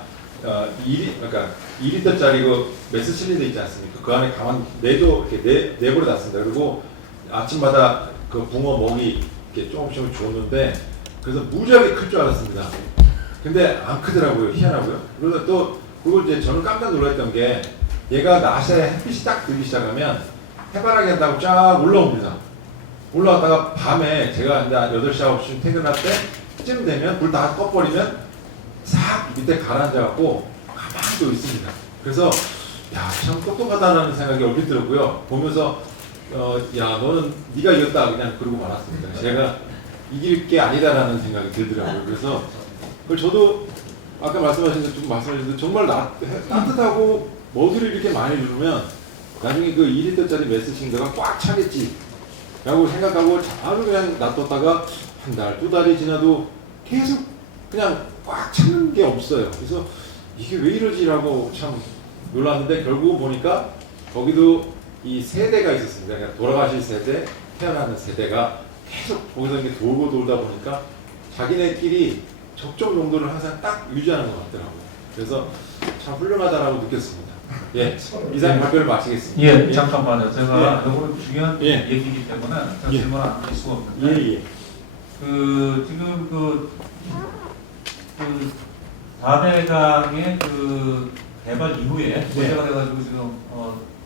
2리터짜리 그 메스 실린더 있지 않습니까? 그 안에 가만 이렇게 내버려 놨습니다. 그리고 아침마다 그 붕어 먹이 이렇게 조금씩 줬는데 그래서 무지하게 클 줄 알았습니다. 근데 안 크더라고요. 희한하고요. 그러다 또 그리고 이제 저는 깜짝 놀랐던 게 얘가 낮에 햇빛이 딱 들기 시작하면 해바라기 한다고 쫙 올라옵니다. 올라왔다가 밤에 제가 이제 8시, 9시쯤 퇴근할 때쯤 되면 불 다 꺼버리면 싹 밑에 가라앉아갖고 가만히 또 있습니다. 그래서 야, 참 똑똑하다는 생각이 얼핏 들었고요. 보면서 야, 너는 네가 이겼다 그냥 그러고 말았습니다. 제가 이길 게 아니다라는 생각이 들더라고요. 그래서 그걸 저도 아까 말씀하셨는데 정말 따뜻하고 머리를 이렇게 많이 누르면 나중에 그 2리터짜리 메스싱크가 꽉 차겠지 라고 생각하고 하루 그냥 놔뒀다가 한 달, 2달이 지나도 계속 그냥 꽉 차는 게 없어요. 그래서 이게 왜 이러지라고 참 놀랐는데 결국 보니까 거기도 이 세대가 있었습니다. 그러니까 돌아가실 세대, 태어나는 세대가 계속 거기서 이렇게 돌고 돌다 보니까 자기네끼리 적정 정도를 항상 딱 유지하는 것 같더라고요. 그래서 참 훌륭하다라고 느꼈습니다. 예, 이상 발표를 마치겠습니다. 예, 잠깐만요. 제가 이거 중요한 예. 얘기이기 때문에 제가 예. 질문 안 할 수가 없는데 예, 예. 지금 4대강의 개발 이후에 문제가 돼가지고 지금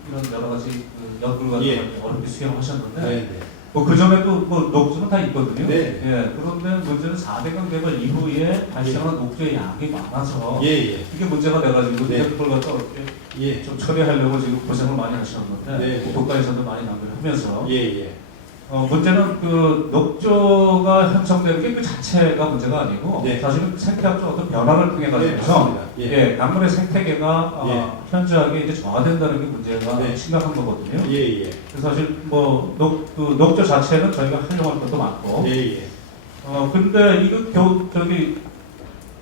이런 여러 가지 연구를 가지고 예. 어렵게 수행을 하셨는데 네, 네. 그 전에도 녹조는 다 있거든요. 네. 예, 그런데 문제는 4대강 개발 이후에 발생하는 녹조의 양이 많아서 예, 예. 이게 문제가 돼가지고 네. 그걸 갖다 어떻게 예. 좀 처리하려고 지금 고생을 많이 하셨는데 네. 국가에서도 많이 남겨하면서 예, 예. 문제는 녹조가 형성되는 게 그 자체가 문제가 아니고 네. 사실은 생태학적 어떤 변화를 통해 네, 가지고서 맞습니다. 예. 강물의 생태계가 예. 현저하게 이제 저하된다는 게 문제가 네. 심각한 거거든요. 예, 예. 그래서 사실 녹조 자체는 저희가 활용할 것도 많고 예, 예. 근데 이거 저기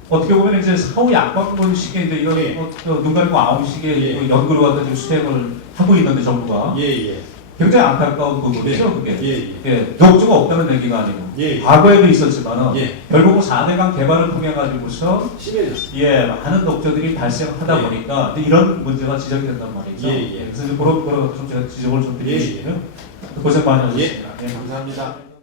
어떻게 보면 이제 사후 약관식의 이제 이런 예. 눈 가리고 아웅식의 예. 연구를 갖다 지금 수행을 하고 있는데 정부가 예, 예. 굉장히 안타까운 부분이죠, 그게. 예, 예, 녹조가 없다는 얘기가 아니고 예. 과거에도 있었지만은 예. 결국은 4대강 개발을 통해 가지고서 심해졌습니다. 많은 녹조들이 발생하다 예. 보니까 이런 문제가 지적이 된단 말이죠. 예, 예. 그래서 이제 그런 좀 제가 지적을 좀 드리고 예, 예. 싶고요. 고생 많이 하셨습니다. 예. 감사합니다.